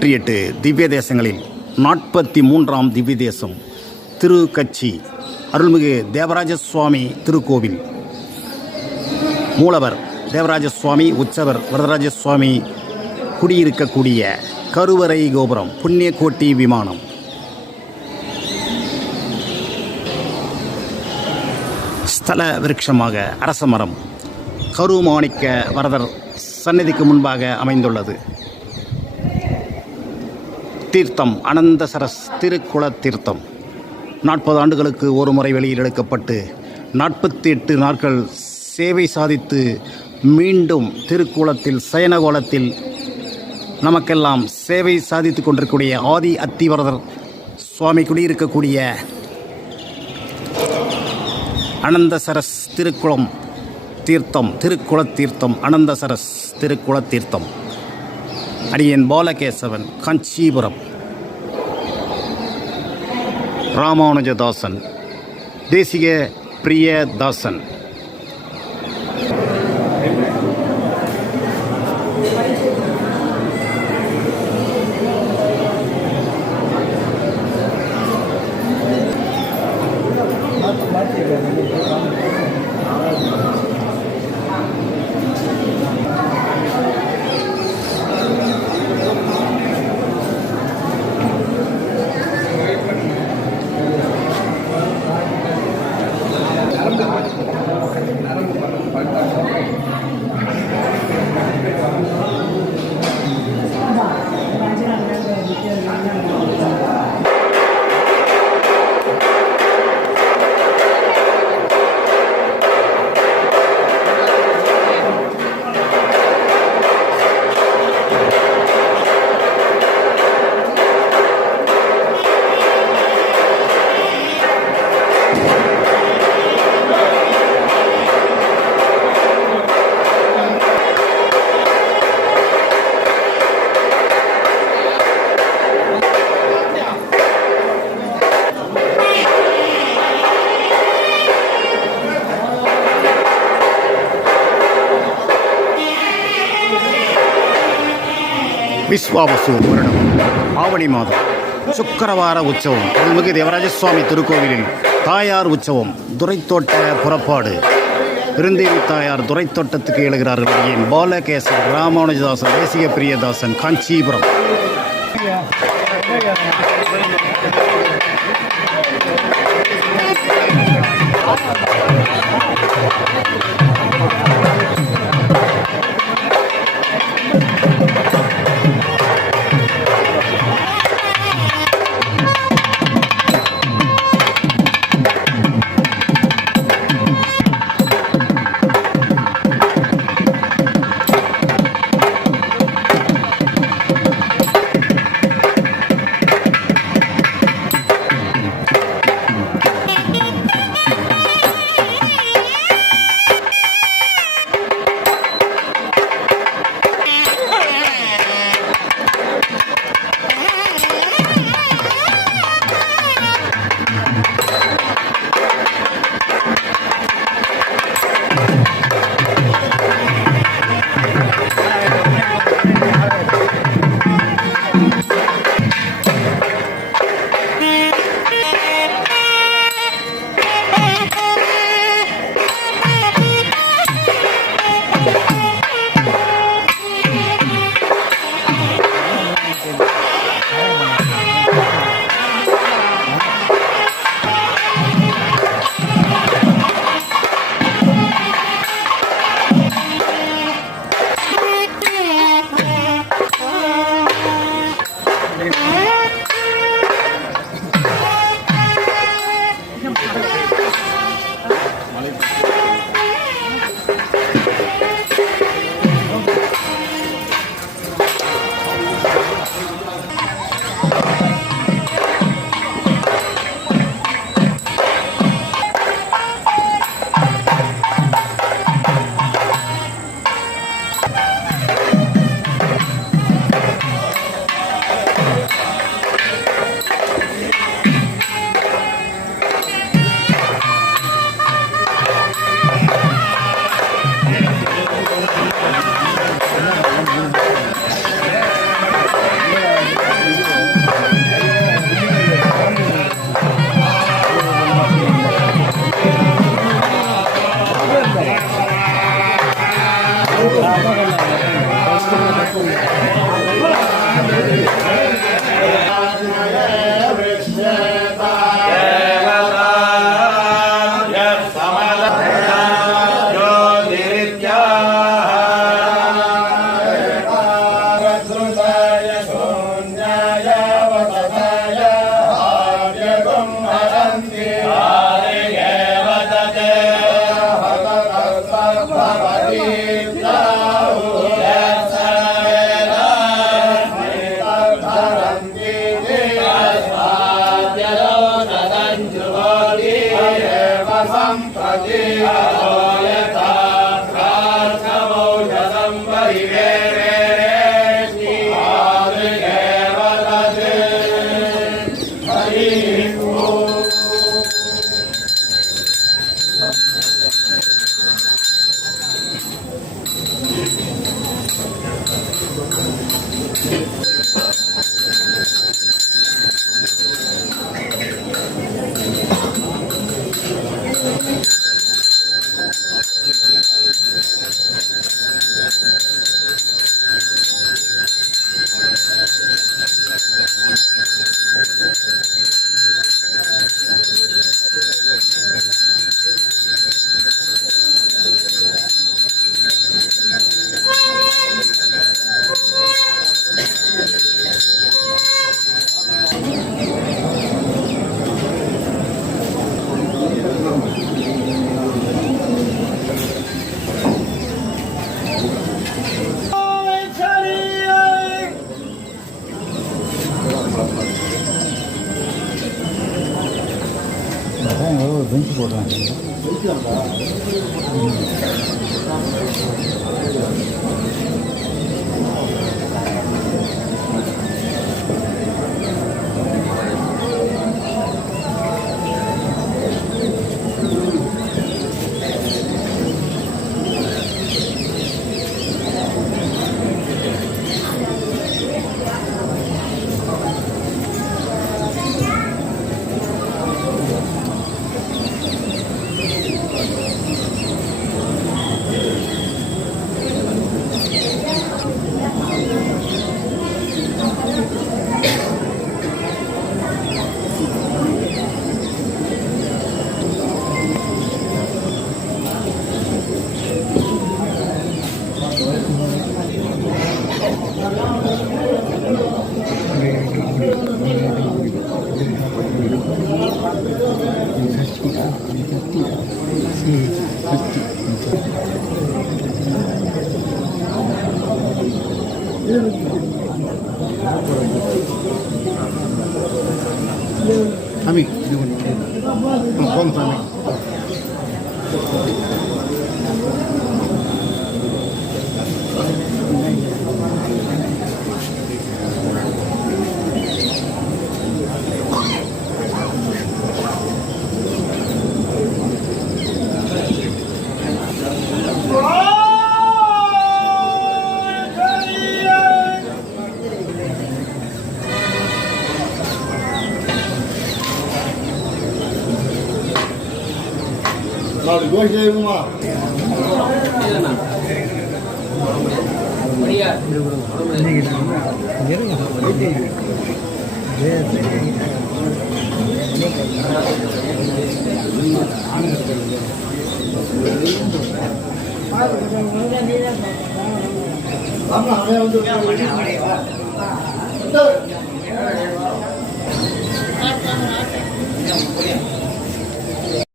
தொன்னூற்றி எட்டு திவ்ய தேசங்களில் நாற்பத்தி மூன்றாம் திவ்ய தேசம் திருக்கட்சி அருள்மிகு தேவராஜ சுவாமி திருக்கோவில். மூலவர் தேவராஜ சுவாமி உற்சவர் வரதராஜ சுவாமி குடியிருக்கக்கூடிய கருவறை கோபுரம் புண்ணியக்கோட்டி விமானம். ஸ்தல விருட்சமாக அரச மரம் கருமாணிக்க வரதர் சன்னதிக்கு முன்பாக அமைந்துள்ளது. தீர்த்தம் அனந்த சரஸ் திருக்குள தீர்த்தம். நாற்பது ஆண்டுகளுக்கு ஒரு முறை வெளியில் எடுக்கப்பட்டு நாற்பத்தி எட்டு நாட்கள் சேவை சாதித்து மீண்டும் திருக்குளத்தில் சயனகோலத்தில் நமக்கெல்லாம் சேவை சாதித்து கொண்டிருக்கக்கூடிய ஆதி அத்திவரதர் சுவாமி குடியிருக்கக்கூடிய அனந்த சரஸ் திருக்குளம் தீர்த்தம் திருக்குள தீர்த்தம் அனந்த சரஸ் திருக்குள தீர்த்தம். அடியன் பாலகேசவன் காஞ்சிபுரம். ராமானுஜதாசன் தேசிக பிரியதாசன். விஸ்வாவசு வருடம் ஆவணி மாதம். சுக்கரவார உற்சவம். அருள்மிகு தேவராஜ சுவாமி திருக்கோவிலில் தாயார் உற்சவம். துரைத்தோட்ட புறப்பாடு. பெருந்தேவி தாயார் துரைத்தோட்டத்துக்கு எழுகிறார்கள் என் பாலகேசன் ராமானுஜதாசன் தேசிய பிரியதாசன் காஞ்சிபுரம். sampadiyo பெஞ்சு போடுறாங்க? আমি কম আমি நாலு கோஷ் செய்வோமா ஆமா அவன் வந்து